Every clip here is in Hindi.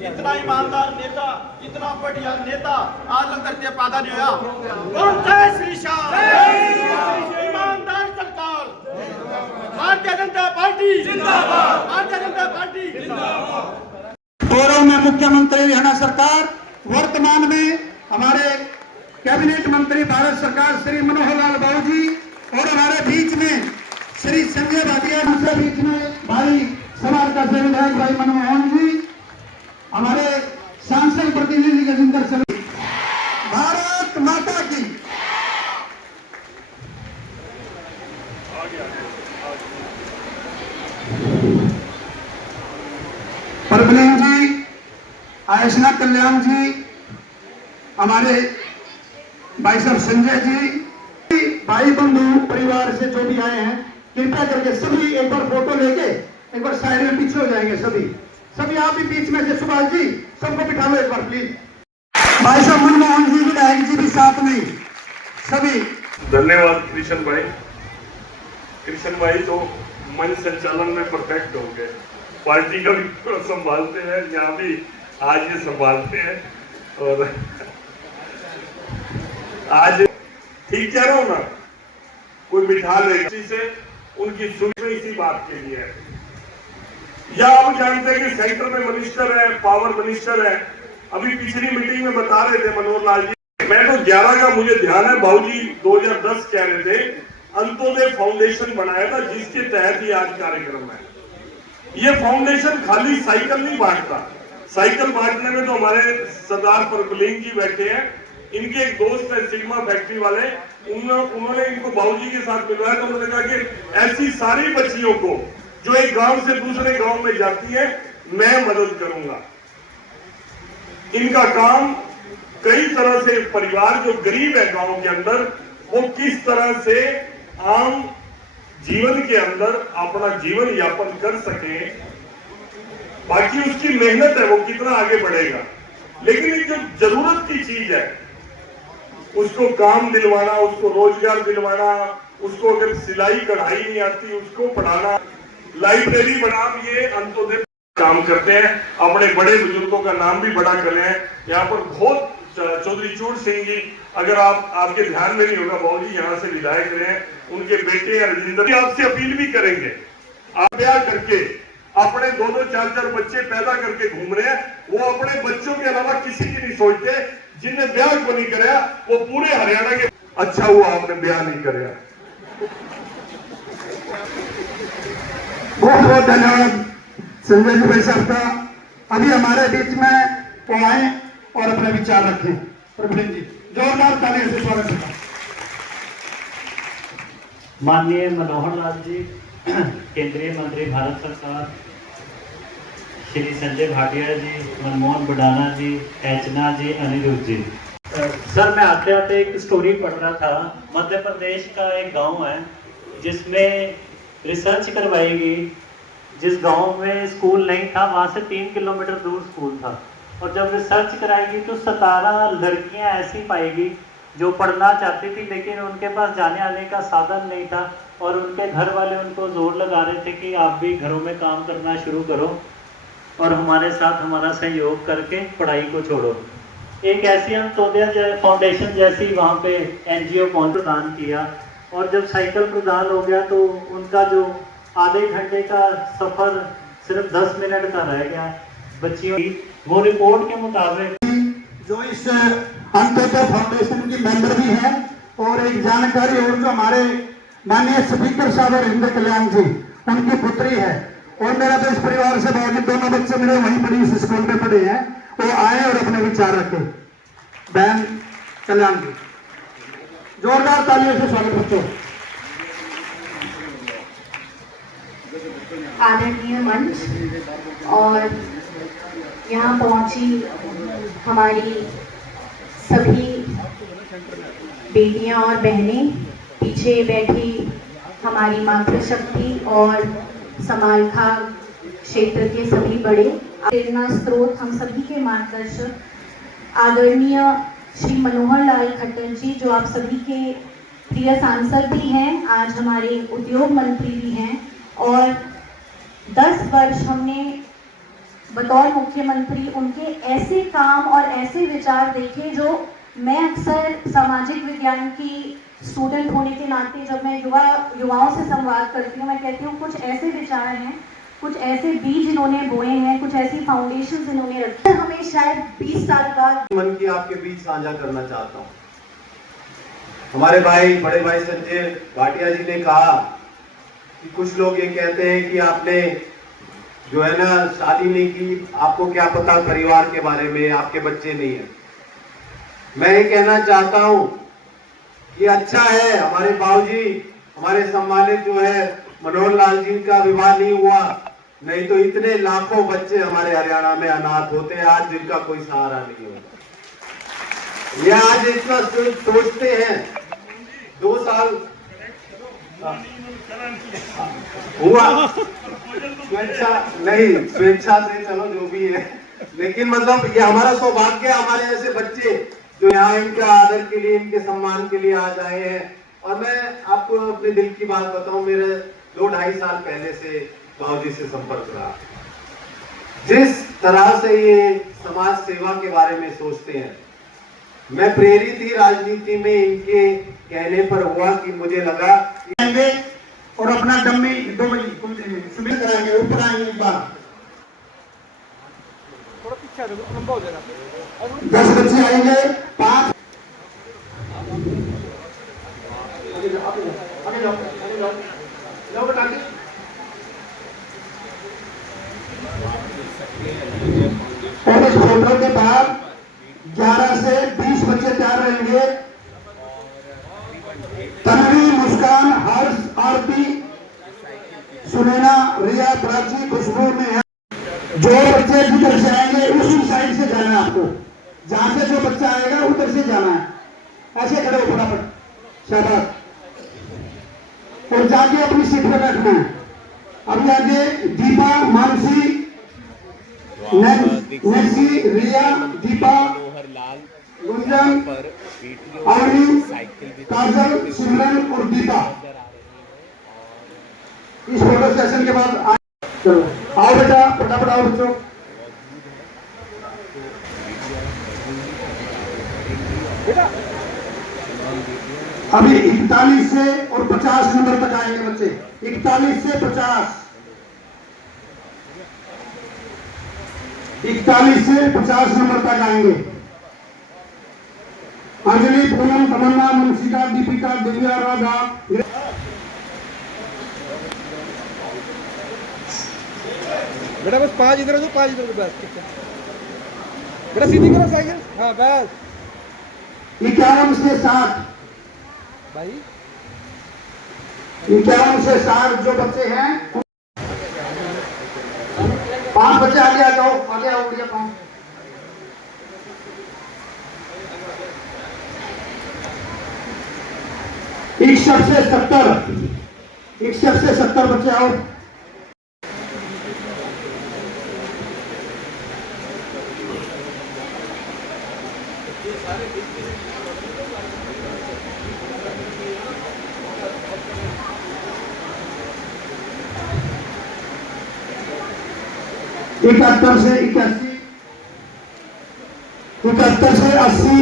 इतना ईमानदार नेता, इतना बढ़िया नेता आज तक करते पैदा नहीं हुआ। श्री श्याम, ईमानदार सरकार, भारतीय जनता पार्टी जिंदाबाद, भारतीय जनता पार्टी जिंदाबाद। पूर्व में मुख्यमंत्री हरियाणा सरकार, वर्तमान में हमारे कैबिनेट मंत्री भारत सरकार श्री मनोहर लाल बाबू जी, और हमारे बीच में श्री संजय भाटिया, दूसरे बीच में भाई समाज से विधायक भाई मनमोहन जी, हमारे सांसद प्रतिनिधि गजेंद्र सिंह। भारत माता की। परवीन जी, आयशना कल्याण जी, हमारे भाई साहब संजय जी, भाई बंधु परिवार से जो भी आए हैं, कृपया करके सभी एक बार फोटो लेके एक बार साइड में पीछे हो जाएंगे। सभी आप भी बीच में से, सुभाष जी सबको बिठा लो एक बार प्लीज। भाई साहब मनमोहन जी, विधायक जी भी साथ में सभी। धन्यवाद कृष्ण भाई। कृष्ण भाई तो मंच संचालन में परफेक्ट हो गए, पार्टी का भी संभालते हैं, यहाँ भी आज ये संभालते हैं। और आज ठीक कह रहा हूँ ना, कोई बिठा लेगा से उनकी सुविधा इसी बात के लिए है। या आप जानते हैं कि सेंटर में मिनिस्टर है, पावर मिनिस्टर है। अभी पिछली मीटिंग में बता रहे थे मनोहर लाल जी, मैं तो 11 का मुझे ध्यान है, बाबूजी 2010 कह रहे थे, अंत्योदय फाउंडेशन बनाया था, जिसके तहत ही आज कार्यक्रम है। ये फाउंडेशन खाली साइकिल नहीं बांटता, साइकिल बांटने में तो हमारे सरदार परवीन जी बैठे हैं, इनके एक दोस्त है सिग्मा फैक्ट्री वाले, उन्होंने इनको बाबूजी के साथ मिलवाया। तो उन्होंने कहा कि ऐसी सारी बच्चियों को जो एक गांव से दूसरे गांव में जाती है, मैं मदद करूंगा। इनका काम कई तरह से परिवार जो गरीब है गांव के अंदर, वो किस तरह से आम जीवन के अंदर अपना जीवन यापन कर सके, बाकी उसकी मेहनत है वो कितना आगे बढ़ेगा। लेकिन जो जरूरत की चीज है उसको काम दिलवाना, उसको रोजगार दिलवाना, उसको अगर सिलाई कढ़ाई नहीं आती उसको पढ़ाना, लाइब्रेरी बना, ये अंत्योदय काम करते हैं। अपने बड़े बुजुर्गों का नाम भी बड़ा कर रहे हैं। यहाँ पर बहुत चौधरी चूड़ सिंह जी, अगर आपके ध्यान में नहीं होगा, बाबूजी यहाँ से विधायक रहे हैं, उनके बेटे राजेंद्र जी आपसे अपील भी करेंगे, आप ब्याह करके अपने 2-2, 4-4 बच्चे पैदा करके घूम रहे हैं। वो अपने बच्चों के अलावा किसी की नहीं सोचते। जिन्हें ब्याह को नहीं कराया वो पूरे हरियाणा के, अच्छा हुआ आपने ब्याह नहीं कराया। बहुत बहुत धन्यवाद संजय जी भाई साहब का। अभी हमारे बीच में वो आए और अपने विचार रखें। प्रवीण जी, जोरदार तालियों से स्वागत है। माननीय मनोहर लाल जी, केंद्रीय मंत्री भारत सरकार, श्री संजय भाटिया जी, मनमोहन बुडाना जी, एचना जी, अनिरुद्ध जी। सर मैं आते आते एक स्टोरी पढ़ रहा था। मध्य प्रदेश का एक गांव है जिसमें रिसर्च करवाई गई। जिस गांव में स्कूल नहीं था वहां से 3 किलोमीटर दूर स्कूल था, और जब रिसर्च कराएगी तो 17 लड़कियां ऐसी पाएगी जो पढ़ना चाहती थी, लेकिन उनके पास जाने आने का साधन नहीं था, और उनके घर वाले उनको जोर लगा रहे थे कि आप भी घरों में काम करना शुरू करो और हमारे साथ हमारा सहयोग करके पढ़ाई को छोड़ो। एक ऐसी अंत्योदय फाउंडेशन जैसी वहाँ पे NGO प्रदान किया, और जब साइकिल प्रदान हो गया तो उनका जो आधे घंटे का सफर सिर्फ 10 मिनट का रह गया बच्चियों की। वो रिपोर्ट के मुताबिक जो इस अंत्योदय फाउंडेशन की मेंबर भी है, और एक जानकारी और जो हमारे माननीय स्पीकर साहब हरिंद्र कल्याण जी, उनकी पुत्री है, और मेरा तो इस परिवार से बाकी दोनों बच्चे मेरे वहीं पढ़ी इस स्कूल में पढ़े हैं, वो आए और अपने विचार रखे। बहन कल्याण जी, जोरदार तालियों से स्वागत बच्चों। आदरणीय मंच और यहाँ पहुंची हमारी सभी बेटियां और बहनें, पीछे बैठी हमारी मातृशक्ति और समालखा क्षेत्र के सभी बड़े प्रेरणा स्रोत, हम सभी के मार्गदर्शक आदरणीय श्री मनोहर लाल खट्टर जी, जो आप सभी के प्रिय सांसद भी हैं, आज हमारे उद्योग मंत्री भी हैं, और 10 वर्ष हमने बतौर मुख्यमंत्री उनके ऐसे काम और ऐसे विचार देखे जो मैं अक्सर सामाजिक विज्ञान की स्टूडेंट होने के नाते जब मैं युवाओं से संवाद करती हूँ, मैं कहती हूँ कुछ ऐसे विचार हैं, कुछ ऐसे बीज इन्होंने बोए हैं, कुछ ऐसी फाउंडेशंस इन्होंने रखी है। हमें शायद 20 साल बाद मन की आपके बीच साझा करना चाहता हूँ। हमारे भाई, बड़े भाई संजय भाटिया जी ने कहा कि कुछ लोग ये कहते हैं कि आपने जो है ना शादी नहीं की, आपको क्या पता परिवार के बारे में, आपके बच्चे नहीं है। मैं ये कहना चाहता हूँ कि अच्छा है हमारे बाबूजी, हमारे सम्मानित जो है मनोहर लाल जी का विवाह नहीं हुआ, नहीं तो इतने लाखों बच्चे हमारे हरियाणा में अनाथ होते हैं आज, जिनका कोई सहारा नहीं होता। ये आज इतना सोचते हैं। 2 साल हुआ स्वेच्छा नहीं, स्वेच्छा से चलो जो भी है, लेकिन मतलब ये हमारा सौभाग्य, हमारे ऐसे बच्चे जो यहाँ इनके आदर के लिए, इनके सम्मान के लिए आज आए हैं। और मैं आपको अपने दिल की बात बताऊं, मेरे 2-2.5 साल पहले से बाबूजी से संपर्क रहा। जिस तरह से ये समाज सेवा के बारे में सोचते हैं, मैं प्रेरित ही राजनीति में इनके कहने पर हुआ कि मुझे लगा और अपना डम्मी 2 बजे सुबह कराएंगे, ऊपर आएंगे एक बार। 10 बच्चे आएंगे, 5 आगे जाओ बेटा आगे। और इस फोटो के बाद 11 से 20 बच्चे तैयार रहेंगे। तन्वी, मुस्कान, हर्ष, आरती, सुनैना, रिया, प्राची, खुशबू में है। जो बच्चे जिधर से आएंगे उसी साइड से जाना है आपको, जहां से जो बच्चा आएगा उधर से जाना है। ऐसे खड़े हो फटाफट, शाबाश, और जाके अपनी सीट पर बैठना है। अभी आगे दीपा, मानसी, नैन्सी, रिया, दीपा, गुंजन, आउरी, काजल, सिमरन और दीपा। इस फोटो सेशन के बाद चलो आओ बेटा, फटाफट आओ बच्चों। अभी 41 से और 50 नंबर तक आएंगे बच्चे, 41 से 50, 41 से 50 नंबर तक आएंगे। अंजलि, पूनम, तमन्ना, मुंशिका, दीपिका, दिव्या, राधा। बेटा बस 5 इधर जो 5 इधर बस, ठीक है बेटा, सीधी करो साइकिल, हाँ बस। 51 से 60 भाई, 51 से 60 जो बच्चे हैं, 5 बच्चे आगे आ जाओ, आगे आओ भैया, 5। इकसठ से 70 बच्चे आओ। इकहत्तर से 81, 71 से 80,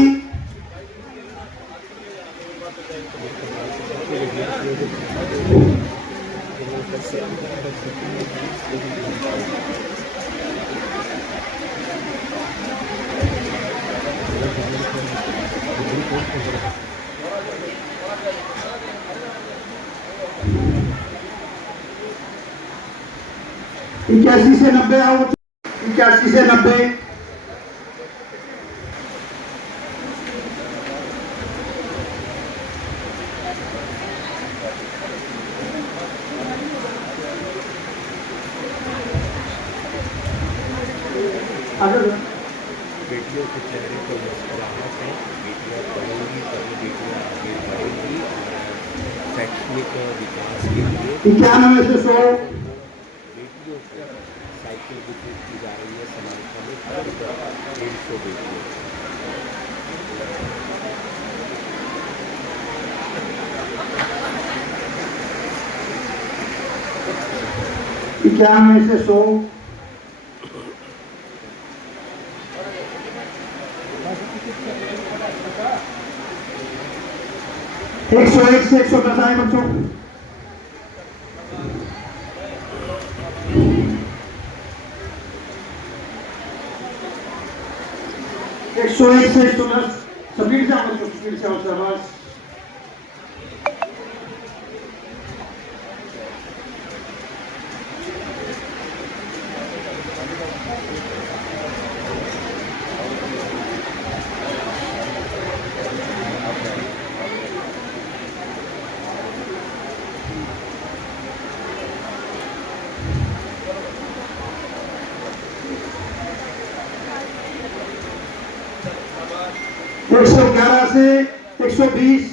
81 से 90 आओ, 81 से 90, बेटियों के चेहरे पर मुस्कुराहट है। बेटियां पढ़ेंगी तभी बेटियां आगे बढ़ेंगी और शैक्षणिक विकास के लिए 91 से 100, बेटियों को साइकिल वितरित की जा रही है। समाज में 150 बेटियों इक्यानवे से 100, 101 से 110 आए बच्चों। 101 से 110, स्पीड से आओ बच्चों, स्पीड से आओ, शाबाश। 111 से 120,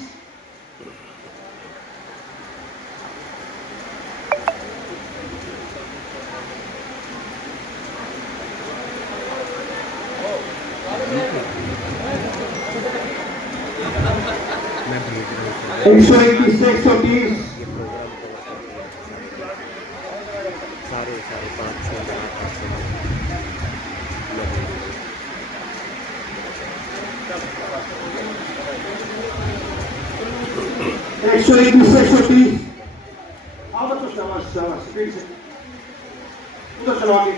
121 से 130, सारे 500 121 से 130। आओ बच्चों, शाबाश शाबाश, स्पीड से उधर चलो आगे।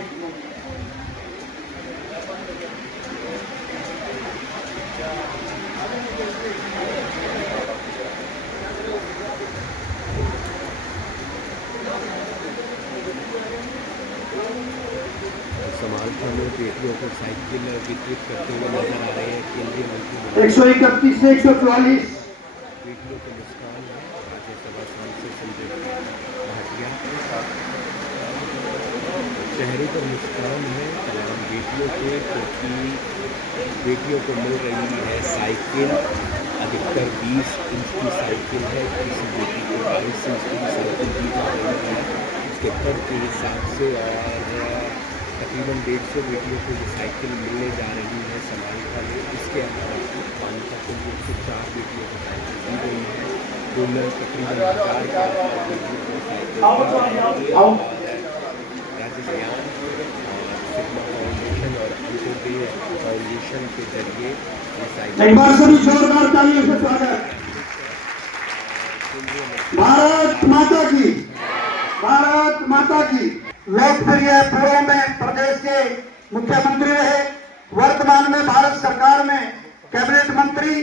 समाल थाने बेटियों को साइकिल वितरित करते हुए नजर आ रहे हैं केंद्रीय मंत्री। 131 से 144, बेटियों को मुस्कान है राज्यसभा सांसद संजय भाटिया। चेहरे पर मुस्कान है तमाम बेटियों के, क्योंकि बेटियों को मिल रही है साइकिल। अधिकतर 20 इंच की साइकिल है, किसी बेटी को 22 इंच की साइकिल दी जा रही है इसके दर के हिसाब से। और तकरीबन 150 बेटियों को ये साइकिल मिलने जा रही है समाल वाले। इसके अलावा पानीपत को 104 बेटियों को साइकिल दी गई है। डोनर तकरीबन 1000 बेटियों को साइकिल राज्य सरकार सिग्मा फाउंडेशन और अंत्योदय फाउंडेशन के जरिए ये साइकिल। एक बार सभी जोरदार तालियों से स्वागत। भारत माता की, भारत माता की। लोकप्रिय पूर्व में प्रदेश के मुख्यमंत्री रहे, वर्तमान में भारत सरकार में कैबिनेट मंत्री,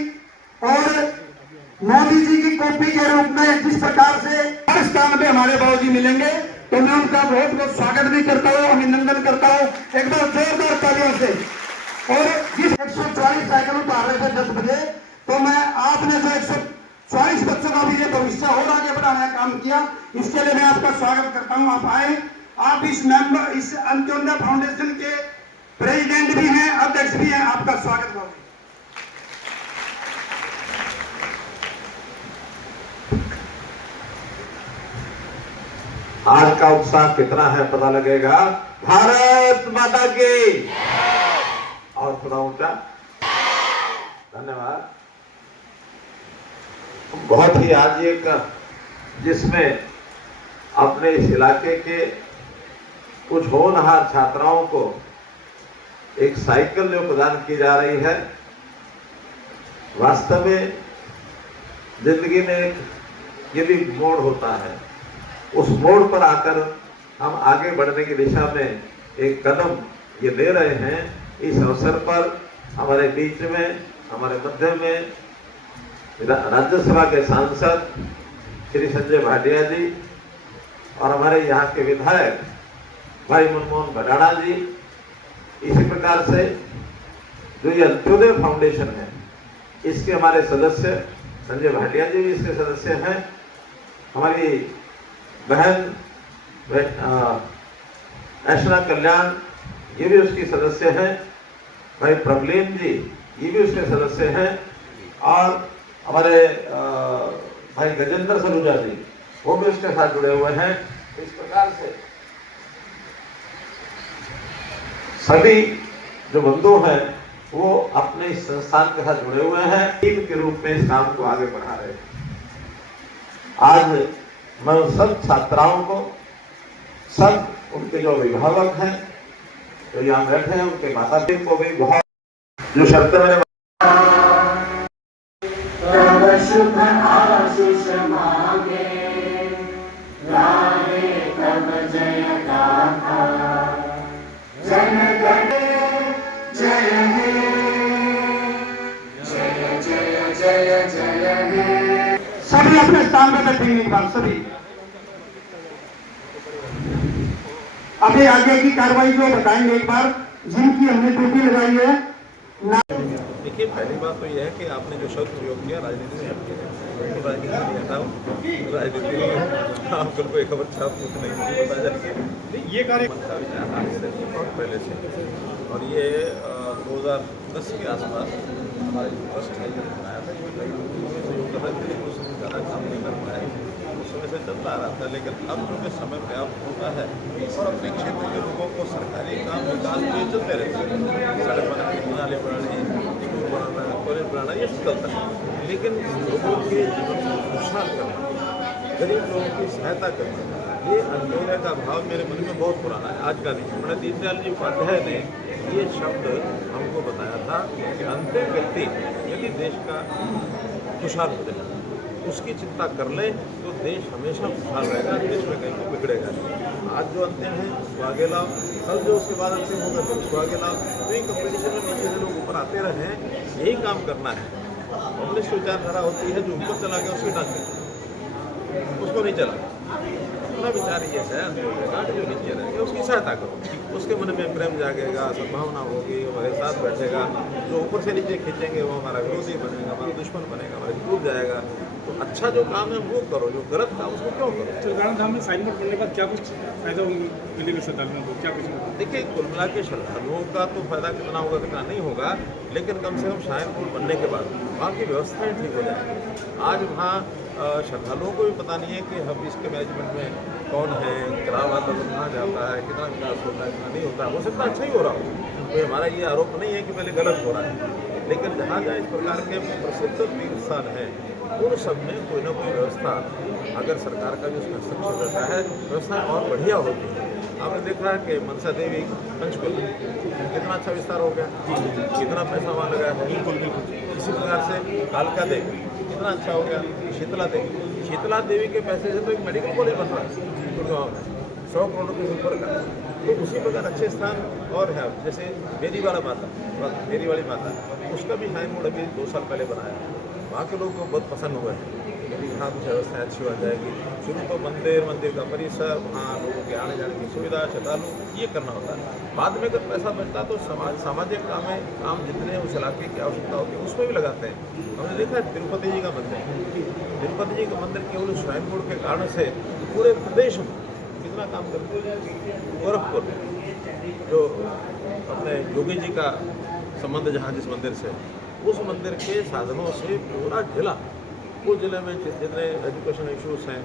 और मोदी जी की कॉपी के रूप में जिस प्रकार से हर स्थान पे हमारे बाबूजी मिलेंगे, तो मैं उनका बहुत बहुत स्वागत भी करता हूँ, अभिनंदन करता हूँ एक बार जोरदार तालियों से। और जिस 144 साइकिल उतार रहे थे 10 बजे, तो मैं आपने जो 144 बच्चों का भी ये भविष्य और आगे बढ़ाने का काम किया, इसके लिए मैं आपका स्वागत करता हूँ। आप आए, आप इस मेंबर, इस अंत्योदय फाउंडेशन के प्रेसिडेंट भी हैं, अध्यक्ष भी हैं, आपका स्वागत करूँ। आज का उत्साह कितना है पता लगेगा। भारत माता की, और थोड़ा ऊंचा। धन्यवाद। बहुत ही आज एक जिसमें अपने इस इलाके के कुछ होनहार छात्राओं को एक साइकिल जो प्रदान की जा रही है, वास्तव में जिंदगी में एक ये भी मोड़ होता है। उस मोड़ पर आकर हम आगे बढ़ने की दिशा में एक कदम ये ले रहे हैं। इस अवसर पर हमारे बीच में, हमारे मध्य में राज्यसभा के सांसद श्री संजय भाटिया जी और हमारे यहाँ के विधायक भाई मनमोहन बडाना जी, इसी प्रकार से जो ये अंत्योदय फाउंडेशन है, इसके हमारे सदस्य संजय भाटिया जी भी इसके सदस्य हैं। हमारी बहन ऐश्वर्या कल्याण, ये भी उसकी सदस्य हैं। भाई प्रभलेन जी, ये भी उसके सदस्य हैं। और हमारे भाई गजेंद्र सलूजा जी, वो भी उसके साथ जुड़े हुए हैं। इस प्रकार से सभी जो बंधु हैं वो अपने इस संस्थान के साथ जुड़े हुए हैं, टीम के रूप में इस काम को आगे बढ़ा रहे हैं। आज मैं उन सब छात्राओं को, सब उनके जो अभिभावक हैं जो यहाँ बैठे हैं, उनके माता पिता को भी बहुत जो शब्द मैंने शुभ आशीष मांगे राहे तब जय गाथा जन गण जय हे जय जय जय जय हे। सभी अपने स्थान पर बैठेंगे एक बार सभी। अभी आगे की कार्रवाई जो बताएंगे एक बार, जिनकी हमने ड्यूटी लगाई है। देखिए, पहली बात तो यह है कि आपने जो शब्द प्रयोग किया राजनीति से हटके, राजनीति नहीं हटाओ, राजनीति नहीं आप कल को एक खबर छाप कुछ नहीं पता चलिए। ये कार्य था बहुत पहले से, और ये 2010 के आसपास हमारे जो ट्रस्ट है ये बनाया था, सहयोग कर रहे थे, उस समय ज़्यादा काम नहीं कर पाए, उस समय से चलता आ रहा था। लेकिन अब जो समय पर्याप्त होता है और अपने क्षेत्र के लोगों को सरकारी काम विकास में चलते रहते हैं, सड़क बनाने, नाले बनाने, स्कूल बनाना, कॉलेज बनाना, ये सब चलता है। लेकिन लोगों के जीवन को खुशहाल करना, गरीब लोगों की सहायता करना, ये अंत्योदय का भाव मेरे मन में बहुत पुराना है, आज का नहीं। पंडित दीनदयाल जी उपाध्याय ने ये शब्द हमको बताया था कि अंतिम व्यक्ति यदि देश का खुशहाल हो जाए, उसकी चिंता कर ले तो देश हमेशा खुशहाल रहेगा, देश में कहीं को बिगड़ेगा नहीं। आज जो अंतिम है उसको आगे लाओ, कल जो उसके बाद अंतिम होगा तो उसको आगे लाओ। तो ये कंपटीशन में नीचे से लोग ऊपर आते रहे, यही काम करना है। कम्युनिस्ट विचारधारा होती है जो ऊपर चला गया उसकी टांग उसको नहीं चला, अपना विचार ये है अंत्योदय का, जो नीचे रह गया उसकी सहायता करो, उसके मन में प्रेम जागेगा, सद्भावना होगी, हमारे साथ बैठेगा। जो ऊपर से नीचे खींचेंगे वो हमारा विरोधी बनेगा, हमारा दुश्मन बनेगा, हमारे टूट जाएगा। तो अच्छा जो काम है वो करो, जो गलत काम उसको क्यों करो। श्रद्धालु धाम में साइन बोर्ड पड़ने के बाद क्या कुछ फायदा मिलेगा श्रद्धालुओं को, क्या कुछ? देखिए, कुल मिला के श्रद्धालुओं का तो फायदा कितना होगा कितना नहीं होगा, लेकिन कम से कम श्राइन बोर्ड बनने के बाद वहाँ की व्यवस्थाएं ठीक हो जाएंगी। आज वहाँ श्रद्धालुओं को भी पता नहीं है कि हम इसके मैनेजमेंट में कौन है, किराया कहाँ जाता है, कितना विकास होता है, कितना नहीं होता है। हो सकता है अच्छा ही हो रहा हो, तो हमारा ये आरोप नहीं है कि पहले गलत हो रहा है। लेकिन जहाँ जहाँ इस प्रकार के प्रसिद्ध तीर्थ स्थान हैं उन सब में कोई ना कोई व्यवस्था, अगर सरकार का भी उसमें हस्तक्षेप रहता है, व्यवस्था और बढ़िया होती है। आपने देखा है कि मनसा देवी पंचकुल कितना अच्छा विस्तार हो गया, कितना पैसा वहाँ लगा है। बिल्कुल बिल्कुल। इसी प्रकार से कालका देवी कितना अच्छा हो गया, शीतला देवी के पैसे से तो एक मेडिकल कॉलेज बन रहा है गुड़गांव में, 100 करोड़ रुपये ऊपर का। तो उसी प्रकार अच्छे स्थान और है, जैसे मेरी वाली माता, उसका भी साइन बोर्ड अभी 2 साल पहले बनाया। वहाँ के लोग को बहुत पसंद हुए हैं, क्योंकि यहाँ कुछ व्यवस्था अच्छी हो जाएगी। शुरू तो मंदिर का परिसर, वहाँ लोगों के आने जाने की सुविधा, श्रद्धालु ये करना होता है। बाद में अगर पैसा बचता तो सामाजिक काम जितने उस इलाके की आवश्यकता होती है उसमें भी लगाते हैं। हमने देखा है तिरुपति जी का मंदिर केवल श्राइन बोर्ड के कारण से पूरे प्रदेश में कितना काम करते हैं। गोरखपुर जो अपने योगी जी का संबंध जहाँ जिस मंदिर से, उस मंदिर के साधनों से पूरा जिला, उस जिले में जितने एजुकेशन इश्यूज हैं,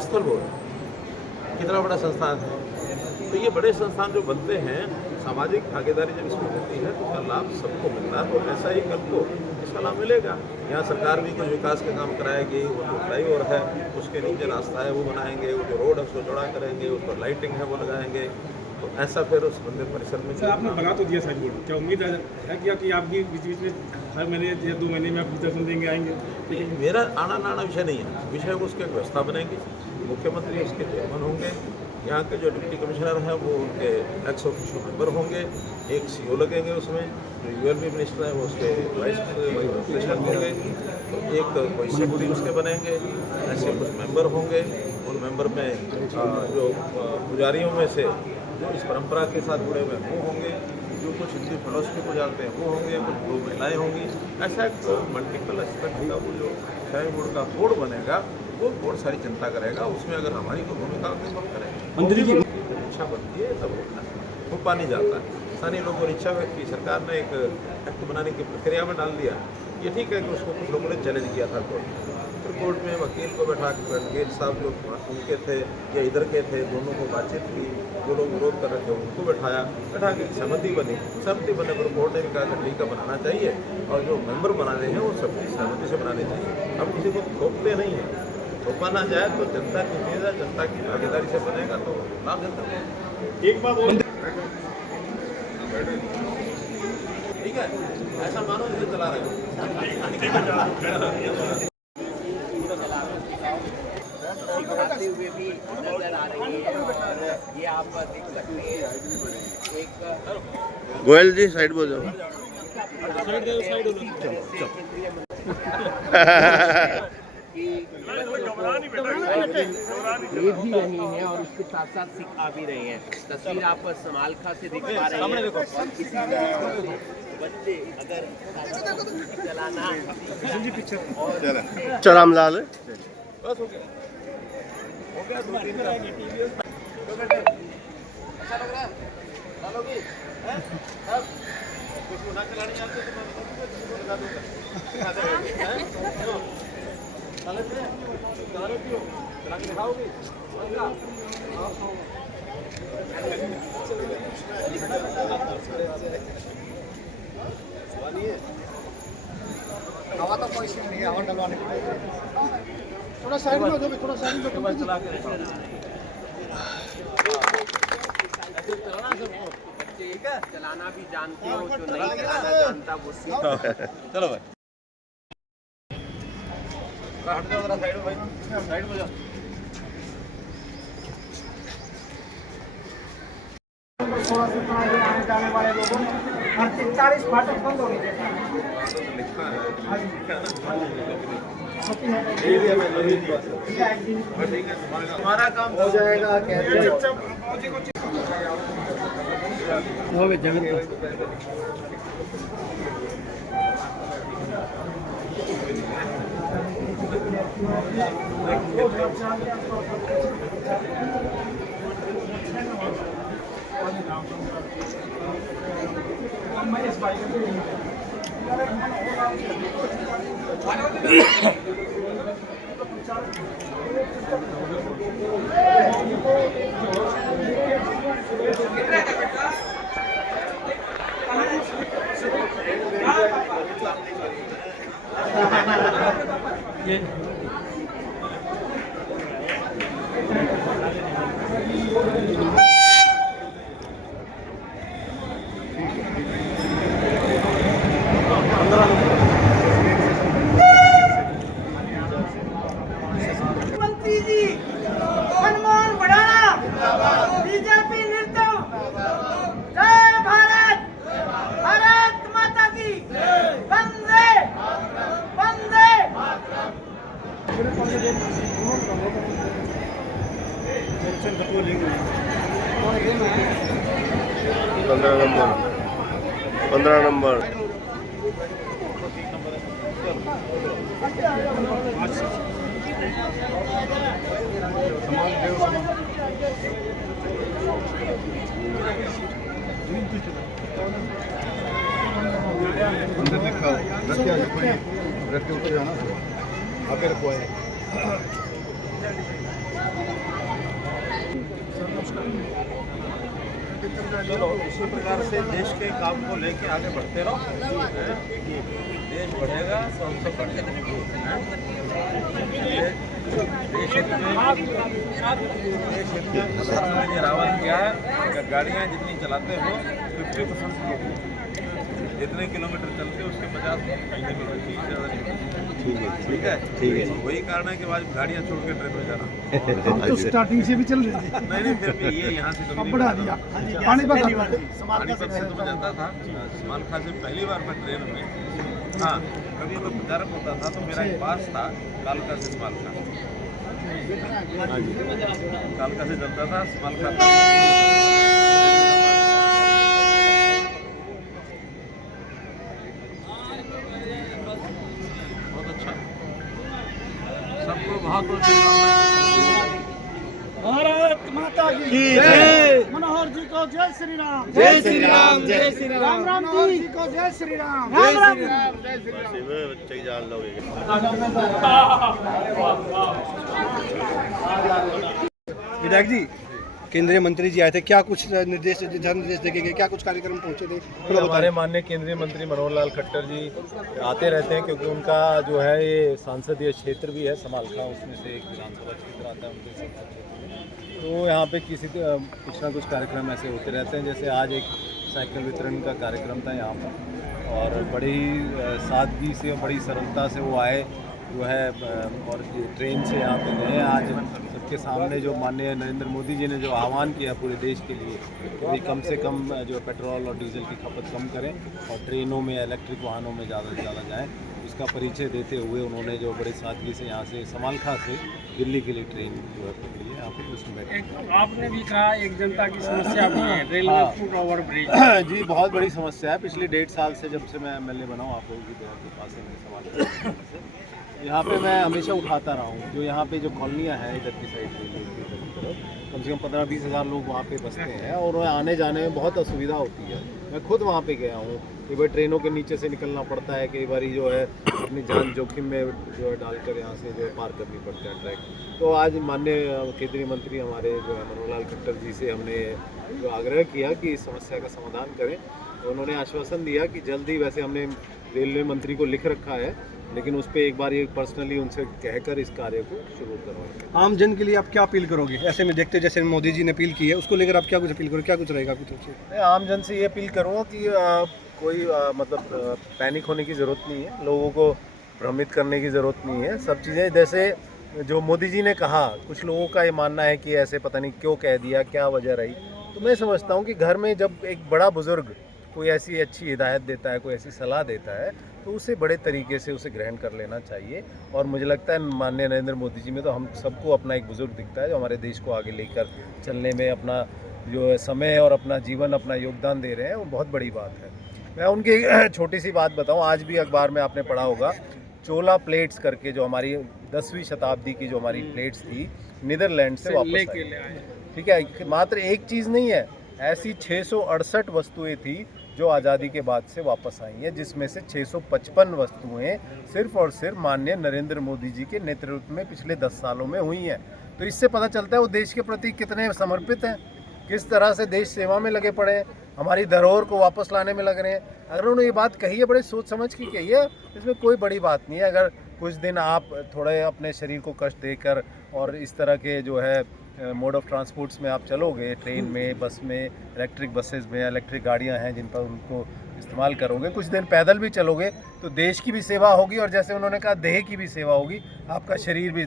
स्थल बोर्ड कितना बड़ा संस्थान है। तो ये बड़े संस्थान जो बनते हैं, सामाजिक भागीदारी जब इसमें होती है तो उसका लाभ सबको मिलता है। तो ऐसा ही कल को इसका लाभ मिलेगा। यहाँ सरकार भी कुछ विकास के काम कराएगी, वो जो फ्लाईओवर है उसके नीचे रास्ता है वो बनाएंगे, वो जो रोड है उसको चौड़ा करेंगे, उस पर लाइटिंग है वो लगाएंगे। तो ऐसा फिर उस मंदिर परिसर में सर आपने बना तो दिया साइन बोर्ड, क्या उम्मीद है कि आपकी बीच में हर महीने या 2 महीने में आप दर्शन देंगे, आएंगे? लेकिन मेरा आना विषय नहीं है, विषय उसकी एक व्यवस्था बनेगी, मुख्यमंत्री उसके चेयरमैन होंगे, यहाँ के जो डिप्टी कमिश्नर हैं वो उनके एक्स ऑफिशियो मेंबर होंगे, एक CO लगेंगे, उसमें जो ULB मिनिस्टर हैं वो उसके वाइस प्रेसिडेंट होंगे, तो एक कोई सेक्रेटरी उसके बनेंगे, ऐसे कुछ मेंबर होंगे। उन मेंबर में जो पुजारियों में से जो इस परंपरा के साथ जुड़े हुए वो होंगे, जो कुछ हिंदू फिलोसफी को जानते हैं वो होंगे, कुछ 2 महिलाएँ होंगी। ऐसा एक मल्टीपल एस्पेक्ट का वो जो श्राइन बोर्ड का बोर्ड बनेगा, वो बोर्ड सारी चिंता करेगा। उसमें अगर हमारी कोई भूमिका होगी तो हम करेंगे। मंदिर की इच्छा बनती है तब होता है, छुपा नहीं जाता है। स्थानीय लोगों ने इच्छा व्यक्त की, सरकार ने एक एक्ट बनाने की प्रक्रिया में डाल दिया। ये ठीक है कि उसको कुछ लोगों ने चैलेंज किया था कोर्ट, चित्रकूट में वकील को बैठा के वकील साहब जो उनके थे या इधर के थे, दोनों को बातचीत की, जो लोग विरोध कर रहे थे उनको बैठा के सहमति बनी। सहमति बनने पर कोर्ट ने भी कहा कि ठीक है बनाना चाहिए, और जो मेंबर बनाने हैं वो सबकी सहमति से बनाने चाहिए। हम किसी को थोपते नहीं हैं, थोपा ना जाए तो जनता की चीज़ है, जनता की भागीदारी से बनेगा तो लाभ जनता को। एक बात और ठीक है, ऐसा मानो जैसे चला रहे हो। दिखाते हुए भी नजर आ रही है, और ये आप देख सकते हैं एक गोयल जी साइड बोल जाओ। देख भी रही हैं और उसके साथ साथ सिखा भी रहे हैं। तस्वीर आप समालखा से दिख पा रहे हैं, और किसी भी बच्चे अगर चलाना चराम लाल बस हो गया 2-3 का। अच्छा लग रहा है, डालोगी कुछ ना चलानी आती तो मैं लगा दूंगा। चला के दिखाओगी? हवा तो कोई सी नहीं है, हवा डलवाने थोड़ा साइड में हो जाओ, थोड़ा साइड में चला के दिखाओ। ठीक है, चलाना भी जानते हो, जो नहीं चलाना जानता वो सीख। चलो भाई हट जाओ जरा साइड में, भाई साइड में जाओ। आने जाने वाले लोगों 40 फाटक बंद हो गए। हमारा काम हो जाएगा कहते हैं। मंत्री जी मनमोहन बढ़ाना बीजेपी नेता, जय भारत, भारत माता की वंदे वंदे। 15 नंबर अंदर देखा रख के आगे कोई रख के ऊपर जाना आगे रखो है। चलो इसी प्रकार से देश के काम को लेके आगे बढ़ते रहो, देश बढ़ेगा तो हम सब बढ़ेंगे। प्रधानमंत्री रावत क्या है, गाड़ियाँ जितनी चलाते हो 50% जितने किलोमीटर चलते हो उसके 50 महीने में होना चाहिए, ज़्यादा नहीं। ठीक है वही कारण है कि आज गाड़ियाँ छोड़ के ट्रेन में जाना। तो स्टार्टिंग से भी चल रही थी, नहीं फिर भी ये यहाँ से अब बढ़ा दिया। पानीपत से तो मैं जाता था, समालखा से पहली बार मैं ट्रेन में। हाँ कभी कोई प्रचारक होता था तो मेरा एक पास था कालका से समालखा, कालका से चलता था समालखा। बहुत अच्छा, सबको बहुत शुभकामनाएं। भारत माता की मनोहर जी को को जय श्री राम। जय श्री राम, जय श्री राम। राम राम जी को जय श्री राम। जय राम श्री राम। राम, जय श्री राम। बच्चे की जान लोगे। विधायक जी, केंद्रीय मंत्री जी आए थे, क्या कुछ निर्देश दिशा निर्देश देखे गए, क्या कुछ कार्यक्रम पहुंचे थे? हमारे माननीय केंद्रीय मंत्री मनोहर लाल खट्टर जी आते रहते हैं, क्योंकि उनका जो है ये सांसदीय क्षेत्र भी है, समालखा उसमें से एक विधानसभा क्षेत्र आता है उनके संसद क्षेत्र में। तो यहाँ पे कुछ ना कुछ कार्यक्रम ऐसे होते रहते हैं। जैसे आज एक साइकिल वितरण का कार्यक्रम था यहाँ पर, और बड़ी सादगी से और बड़ी सरलता से वो आए जो है, और ट्रेन से यहाँ पे गए। आज सबके सामने जो माननीय नरेंद्र मोदी जी ने जो आह्वान किया पूरे देश के लिए कि भाई कम से कम जो पेट्रोल और डीजल की खपत कम करें और ट्रेनों में इलेक्ट्रिक वाहनों में ज़्यादा से ज़्यादा जाएँ, उसका परिचय देते हुए उन्होंने जो बड़े सादगी से यहाँ से समालखा से दिल्ली के लिए ट्रेन जो है पकड़ी है, यहाँ पे उसमें बैठे। आपने भी कहा एक जनता की समस्या भी है रेलवे फुट ओवर ब्रिज। जी बहुत बड़ी समस्या है। पिछले 1.5 साल से जब से मैं MLA बना हूँ, आप लोगों की दया के पास है मेरे समालखा यहाँ पे मैं हमेशा उठाता रहा हूँ। जो यहाँ पे जो कॉलोनियाँ हैं इधर की साइड रेलवे की तरफ, कम से कम 15-20 हज़ार लोग वहाँ पे बसते हैं और आने जाने में बहुत असुविधा होती है। मैं खुद वहाँ पे गया हूँ। कई बार ट्रेनों के नीचे से निकलना पड़ता है, कई बार जो है अपनी जान जोखिम में जो है डालकर यहाँ से जो है पार करनी पड़ती है ट्रैक। तो आज माननीय केंद्रीय मंत्री हमारे जो है मनोहर लाल खट्टर जी से हमने जो आग्रह किया कि इस समस्या का समाधान करें, तो उन्होंने आश्वासन दिया कि जल्दी, वैसे हमने रेलवे मंत्री को लिख रखा है, लेकिन उस पर एक बार ये पर्सनली उनसे कहकर इस कार्य को शुरू करवाएंगे। आम जन के लिए आप क्या अपील करोगे ऐसे में, देखते जैसे मोदी जी ने अपील की है, उसको लेकर आप क्या कुछ अपील करोगे, क्या कुछ रहेगा आपकी तरफ से? मैं आम जन से ये अपील करूँगा कि कोई मतलब पैनिक होने की ज़रूरत नहीं है, लोगों को भ्रमित करने की ज़रूरत नहीं है। सब चीज़ें जैसे जो मोदी जी ने कहा, कुछ लोगों का ये मानना है कि ऐसे पता नहीं क्यों कह दिया, क्या वजह रही। तो मैं समझता हूँ कि घर में जब एक बड़ा बुजुर्ग कोई ऐसी अच्छी हिदायत देता है, कोई ऐसी सलाह देता है, तो उसे बड़े तरीके से उसे ग्रहण कर लेना चाहिए। और मुझे लगता है माननीय नरेंद्र मोदी जी में तो हम सबको अपना एक बुजुर्ग दिखता है जो हमारे देश को आगे लेकर चलने में अपना जो समय और अपना जीवन, अपना योगदान दे रहे हैं, वो बहुत बड़ी बात है। मैं उनकी छोटी सी बात बताऊं, आज भी अखबार में आपने पढ़ा होगा, चोला प्लेट्स करके जो हमारी 10वीं शताब्दी की जो हमारी प्लेट्स थी, नीदरलैंड से वापस आई। ठीक है, मात्र एक चीज़ नहीं है, ऐसी 668 वस्तुएं थी जो आज़ादी के बाद से वापस आई हैं, जिसमें से 655 वस्तुएं सिर्फ और सिर्फ माननीय नरेंद्र मोदी जी के नेतृत्व में पिछले 10 सालों में हुई हैं। तो इससे पता चलता है वो देश के प्रति कितने समर्पित हैं, किस तरह से देश सेवा में लगे पड़े हैं, हमारी धरोहर को वापस लाने में लग रहे हैं। अगर उन्होंने ये बात कही है, बड़े सोच समझ की कही है, इसमें कोई बड़ी बात नहीं है। अगर कुछ दिन आप थोड़े अपने शरीर को कष्ट देकर और इस तरह के जो है मोड ऑफ ट्रांसपोर्ट्स में आप चलोगे, ट्रेन में, बस में, इलेक्ट्रिक बसेस में, इलेक्ट्रिक गाड़ियां हैं जिन पर उनको इस्तेमाल करोगे, कुछ दिन पैदल भी चलोगे, तो देश की भी सेवा होगी और जैसे उन्होंने कहा देह की भी सेवा होगी, आपका शरीर भी